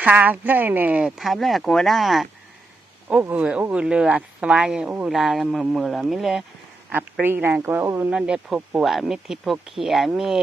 ทาเลยเนี่ยทาเลยกูได้โอ้กูโอ้กูเลยอัศวายโอ้ลาเหมื่อเหมื่อไม่เลยอัปรีนะกูโอ้นั่นเด็ดพบปัวไมิทิพกเขียม่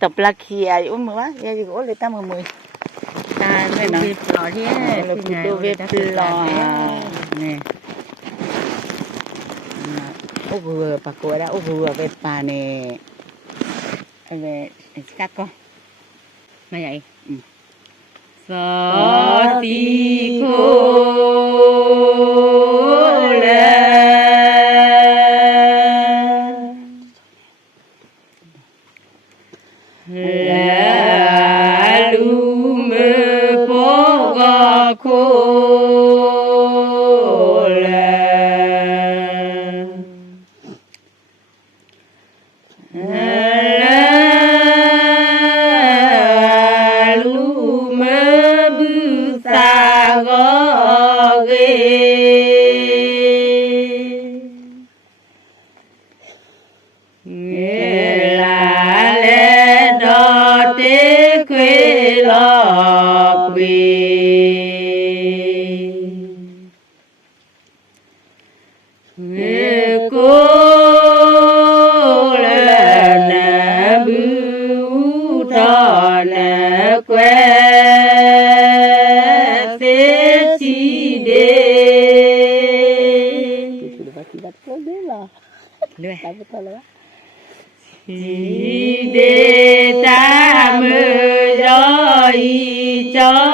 ตบละเขียโอ้เมื่อวะยายกูเลยตั้งเหมื่อเมื่อตาเลยนะปลอดที่เราคิดูเว็บปลอเนี่ยโอ้กูปากกูได้โอ้กูเว็บปาเนี่ยเอเวสกัดก็ไม่ใหญ่ साथी को đi để tam rơi cho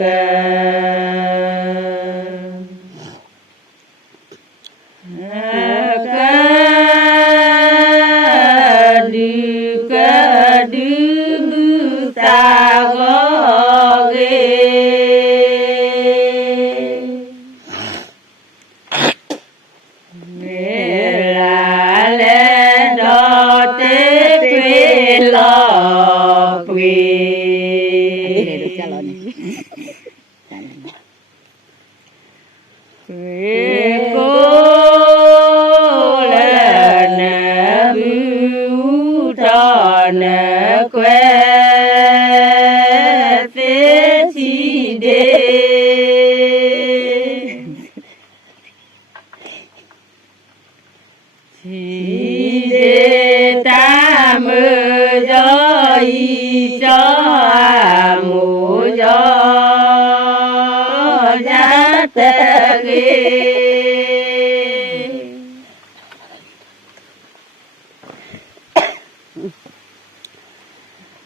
က Aê!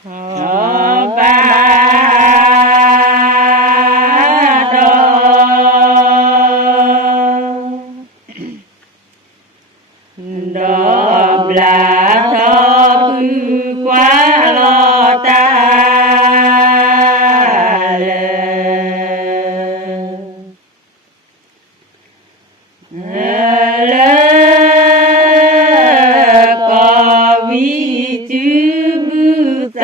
อ๋อ bư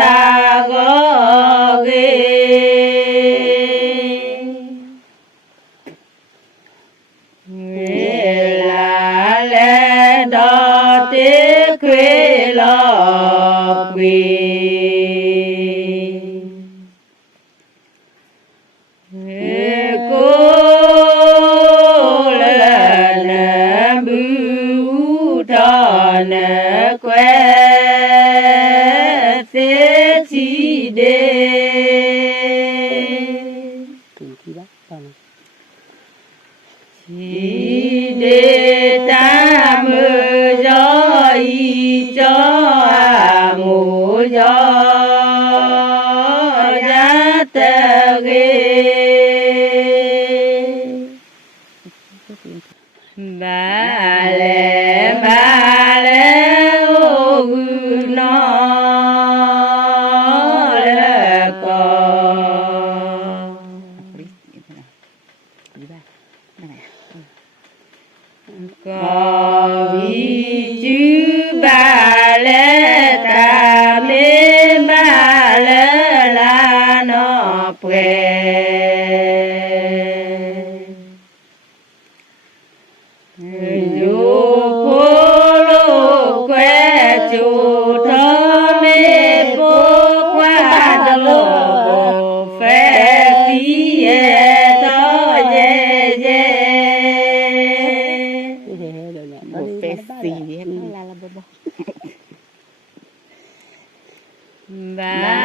Gavi Bye. สีนั่นละละบ่บ่บา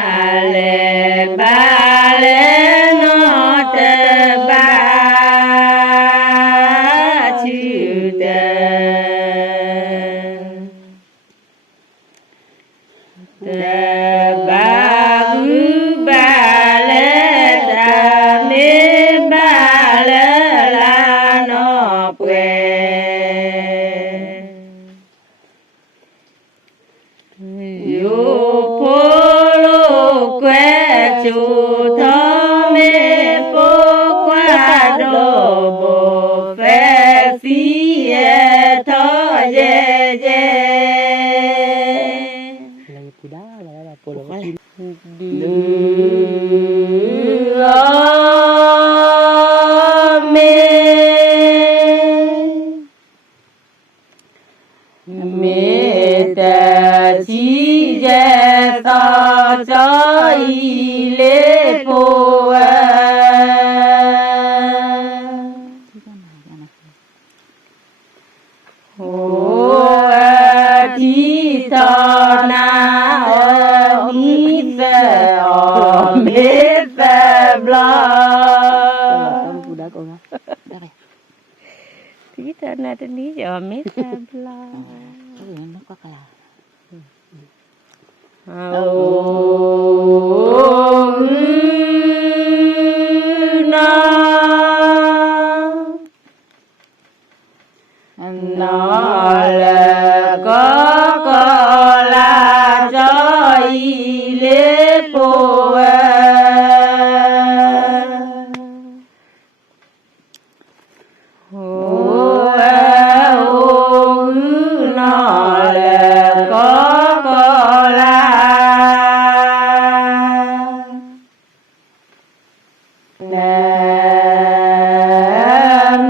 有波罗观主。বাঁচাইলে ঠিকানা অমিত অমিত ঠিকানাটা নিয়ে Amit Alô.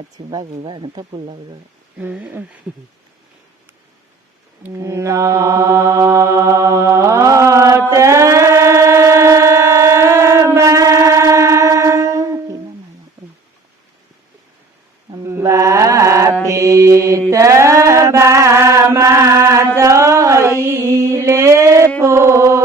아침밥 이거는 Tê 불러요. 나때 Pi thì Ba Ma mà rồi lê phù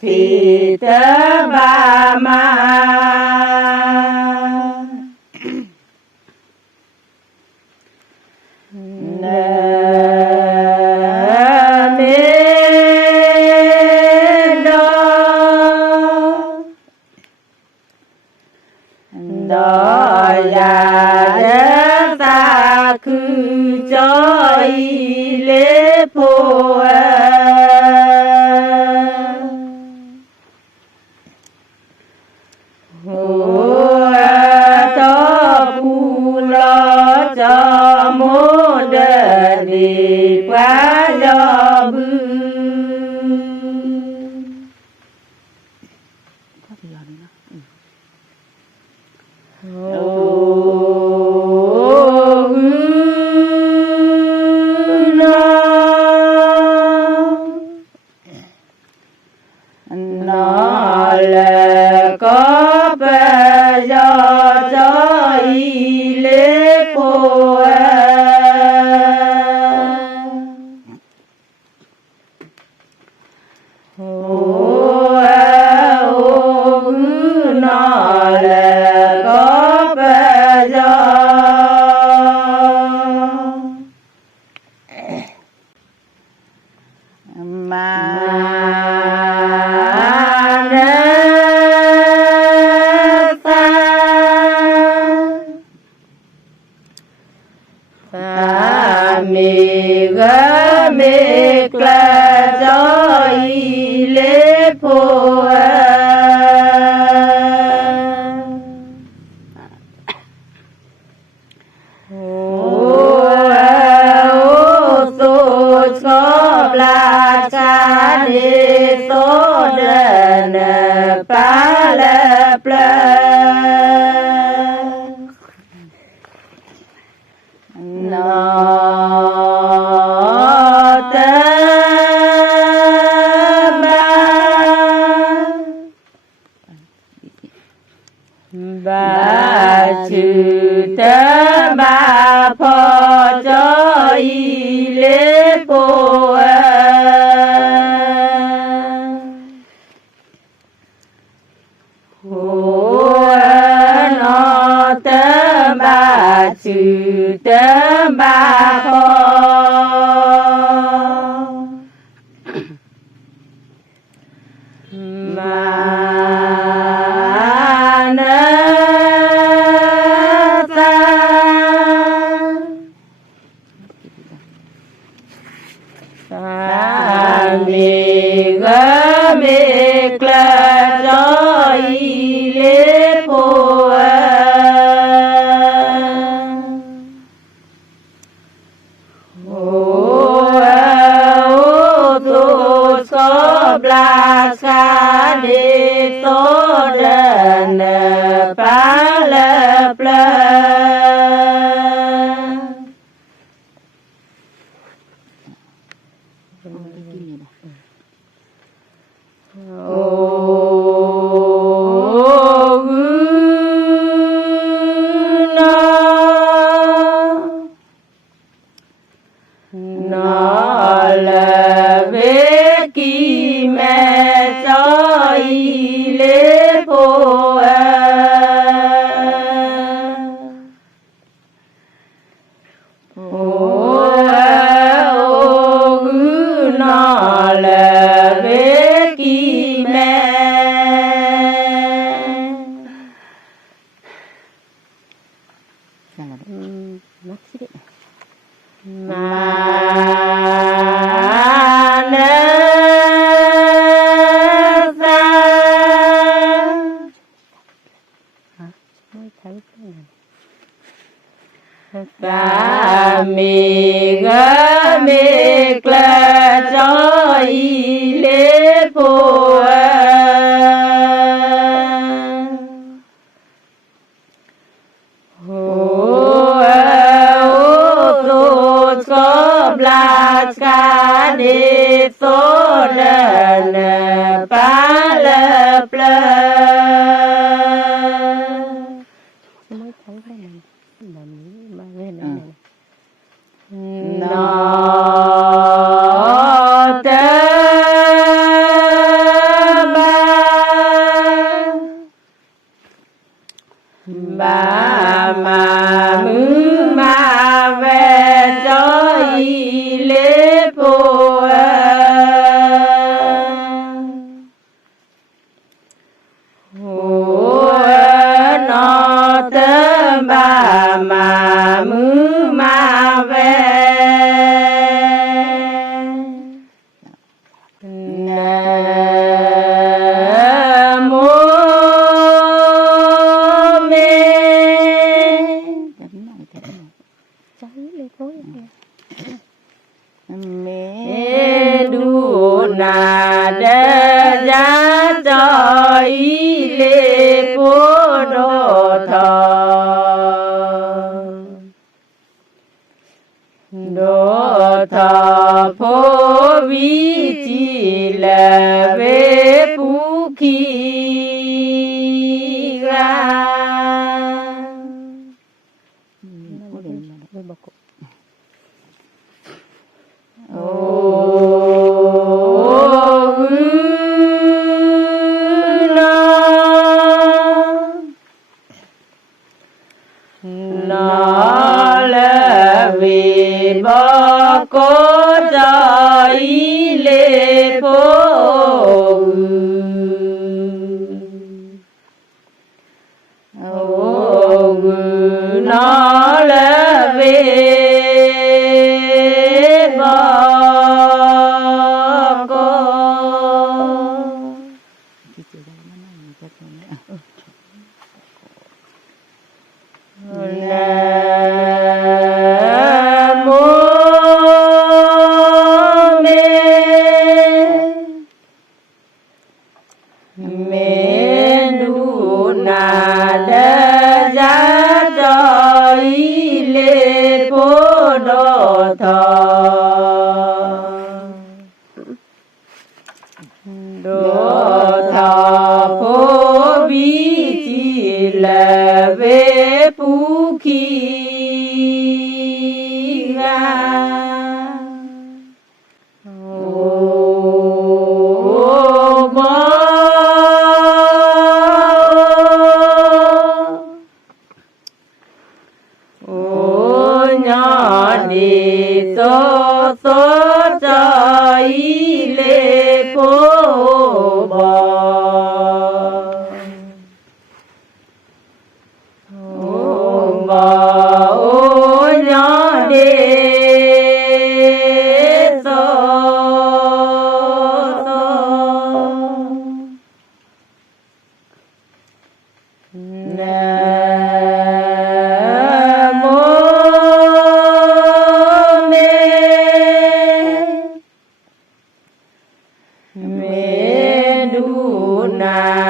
Terapia. நாள Na. ปลาคาดิโตเดนปาเลปลา Kami kami No. spooky. 어그나. কত চাই เมดูนา